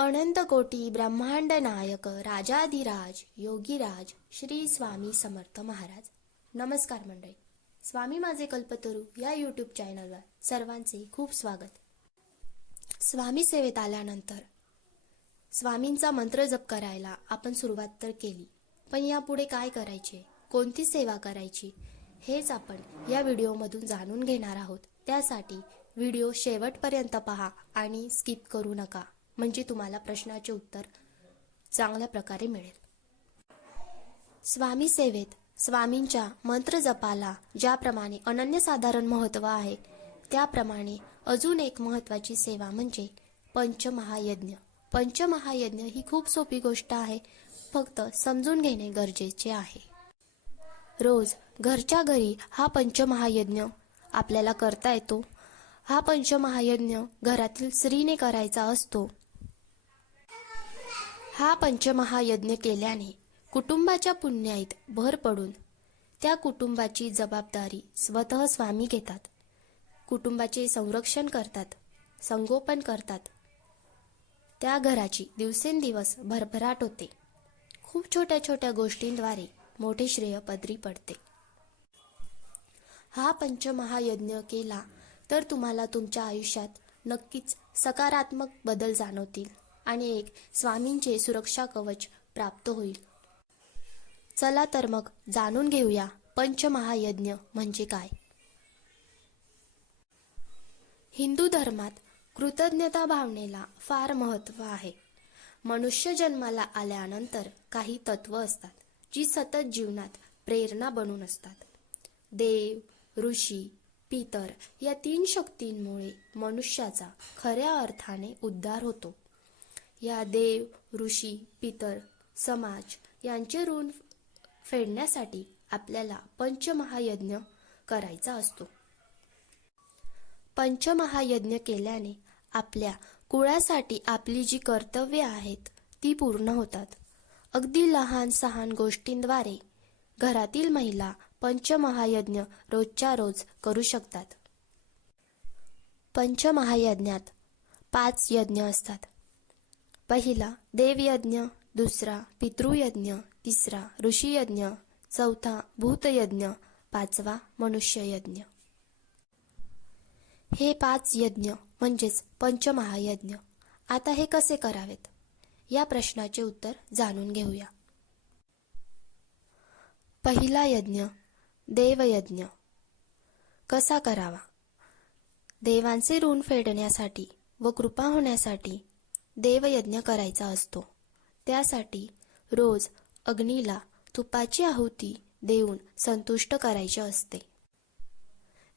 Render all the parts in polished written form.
अनंत कोटी ब्रह्मांड नायक राजाधिराज योगीराज श्री स्वामी समर्थ महाराज. नमस्कार मंडळी. स्वामी माझे कल्पतरू या यूट्यूब चॅनलवर सर्वांचे खूप स्वागत. स्वामी सेवेत आल्यानंतर स्वामींचा मंत्र जप करायला आपण सुरुवात तर केली, पण यापुढे काय करायचे, कोणती सेवा करायची हेच आपण या व्हिडिओमधून जाणून घेणार आहोत. त्यासाठी व्हिडिओ शेवटपर्यंत पहा आणि स्किप करू नका, म्हणजे तुम्हाला प्रश्नाचे उत्तर चांगल्या प्रकारे मिळेल. स्वामी सेवेत स्वामींच्या मंत्र जपाला ज्याप्रमाणे अनन्यसाधारण महत्त्व आहे, त्याप्रमाणे अजून एक महत्त्वाची सेवा म्हणजे पंचमहायज्ञ. पंचमहायज्ञ ही खूप सोपी गोष्ट आहे, फक्त समजून घेणे गरजेचे आहे. रोज घरच्या घरी हा पंचमहायज्ञ आपल्याला करता येतो. हा पंचमहायज्ञ घरातील स्त्रीने करायचा असतो. हा पंचमहायज्ञ केल्याने कुटुंबाच्या पुण्याईत भर पडून त्या कुटुंबाची जबाबदारी स्वतः स्वामी घेतात. कुटुंबाचे संरक्षण करतात, संगोपन करतात. त्या घराची दिवसेंदिवस भरभराट होते. खूप छोट्या छोट्या गोष्टींद्वारे मोठे श्रेय पदरी पडते. हा पंचमहायज्ञ केला तर तुम्हाला तुमच्या आयुष्यात नक्कीच सकारात्मक बदल जाणवतील आणि एक स्वामींचे सुरक्षा कवच प्राप्त होईल. चला तर मग जाणून घेऊया पंचमहायज्ञ म्हणजे काय. हिंदू धर्मात कृतज्ञता भावनेला फार महत्त्व आहे. मनुष्य जन्माला आल्यानंतर काही तत्व असतात जी सतत जीवनात प्रेरणा बनून असतात. देव, ऋषी, पितर या तीन शक्तींमुळे मनुष्याचा खऱ्या अर्थाने उद्धार होतो. या देव, ऋषी, पितर, समाज यांचे ऋण फेडण्यासाठी आपल्याला पंचमहायज्ञ करायचा असतो. पंचमहायज्ञ केल्याने आपल्या कुळासाठी आपली जी कर्तव्ये आहेत ती पूर्ण होतात. अगदी लहान सहान गोष्टींद्वारे घरातील महिला पंचमहायज्ञ रोजच्या रोज करू शकतात. पंचमहायज्ञात 5 यज्ञ असतात. पहिला देवयज्ञ, दुसरा पितृयज्ञ, तिसरा ऋषीयज्ञ, चौथा भूतयज्ञ, पाचवा मनुष्ययज्ञ. हे 5 यज्ञ म्हणजेच पंचमहायज्ञ. आता हे कसे करावेत या प्रश्नाचे उत्तर जाणून घेऊया. पहिला यज्ञ देवयज्ञ. कसा करावा? देवांचे ऋण फेडण्यासाठी व कृपा होण्यासाठी देवयज्ञ करायचा असतो. त्यासाठी रोज अग्नीला तुपाची आहुती देऊन संतुष्ट करायचे असते.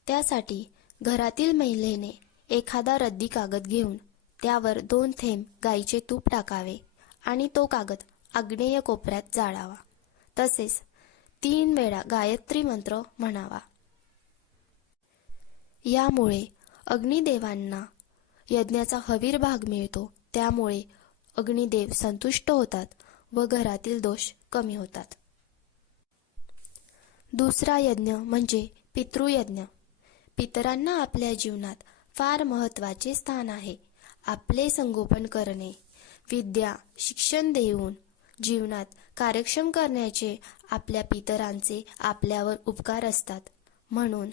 त्यासाठी घरातील महिलेने एखादा रद्दी कागद घेऊन त्यावर 2 थेंब गाईचे तूप टाकावे आणि तो कागद आग्नेय कोपऱ्यात जाळावा. तसेच 3 वेळा गायत्री मंत्र म्हणावा. यामुळे अग्निदेवांना यज्ञाचा हवीर भाग मिळतो. त्यामुळे अग्निदेव संतुष्ट होतात व घरातील दोष कमी होतात. दुसरा यज्ञ म्हणजे पितृयज्ञ. पितरांना आपल्या जीवनात फार महत्त्वाचे स्थान आहे. आपले संगोपन करणे, विद्या शिक्षण देऊन जीवनात कार्यक्षम करण्याचे आपल्या पितरांचे आपल्यावर उपकार असतात. म्हणून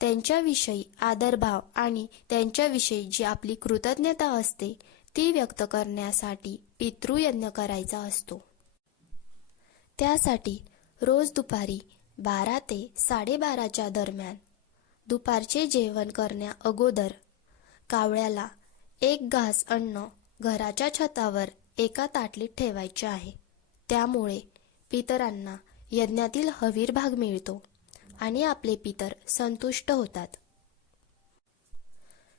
त्यांच्याविषयी आदरभाव आणि त्यांच्याविषयी जी आपली कृतज्ञता असते ती व्यक्त करण्यासाठी पितृयज्ञ करायचा असतो. त्यासाठी रोज दुपारी 12 ते 12:30च्या दरम्यान दुपारचे जेवण करण्या अगोदर कावळ्याला 1 घास अन्न घराच्या छतावर एका ताटलीत ठेवायचे आहे. त्यामुळे पितरांना यज्ञातील हवीर भाग मिळतो आणि आपले पितर संतुष्ट होतात.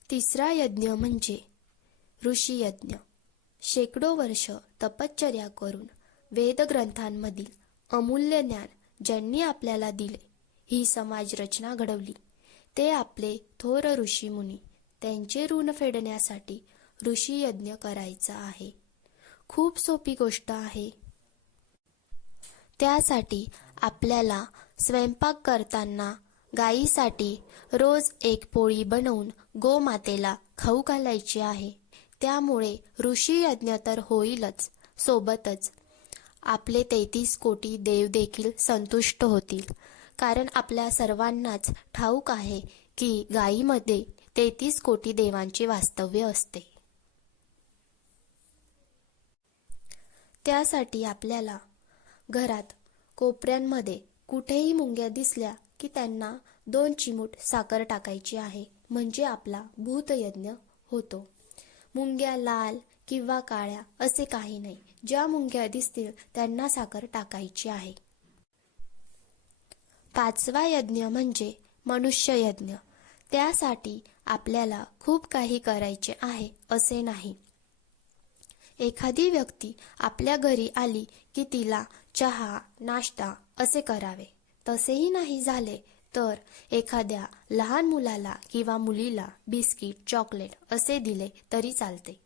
तिसरा यज्ञ म्हणजे ऋषीयज्ञ. शेकडो वर्ष तपश्चर्या करून वेदग्रंथांमधील अमूल्य ज्ञान ज्यांनी आपल्याला दिले, ही समाज रचना घडवली, ते आपले थोर ऋषी मुनी. त्यांचे ऋण फेडण्यासाठी ऋषीयज्ञ करायचा आहे. खूप सोपी गोष्ट आहे. त्यासाठी आपल्याला स्वयंपाक करताना गायीसाठी रोज 1 पोळी बनवून गोमातेला खाऊ घालायची आहे. त्यामुळे ऋषी यज्ञ तर होईलच, सोबतच आपले 33 कोटी देव देखील संतुष्ट होतील. कारण आपल्या सर्वांनाच ठाऊक आहे की गायीमध्ये 33 कोटी देवांचे वास्तव्य असते. त्यासाठी आपल्याला घरात कोपऱ्यांमध्ये कुठेही मुंग्या दिसल्या की त्यांना 2 चिमूट साखर टाकायची आहे, म्हणजे आपला भूतयज्ञ होतो. मुंग्या लाल किंवा काळ्या असे काही नाही, ज्या मुंग्या दिसतील त्यांना साखर टाकायची आहे. 5वा यज्ञ म्हणजे मनुष्य यज्ञ. त्यासाठी आपल्याला खूप काही करायचे आहे असे नाही. एखादी व्यक्ती आपल्या घरी आली की तिला चहा, नाश्ता असे करावे. तसेही नाही झाले तर एखाद्या लहान मुलाला किंवा मुलीला बिस्किट, चॉकलेट असे दिले तरी चालते.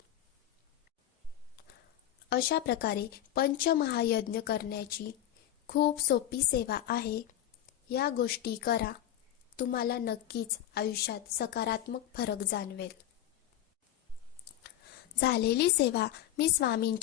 अशा प्रकारे पंचमहायज्ञ करण्याची खूप सोपी सेवा आहे. या गोष्टी करा, तुम्हाला नक्कीच आयुष्यात सकारात्मक फरक जाणवेल. झालेली सेवा मी स्वामींच्या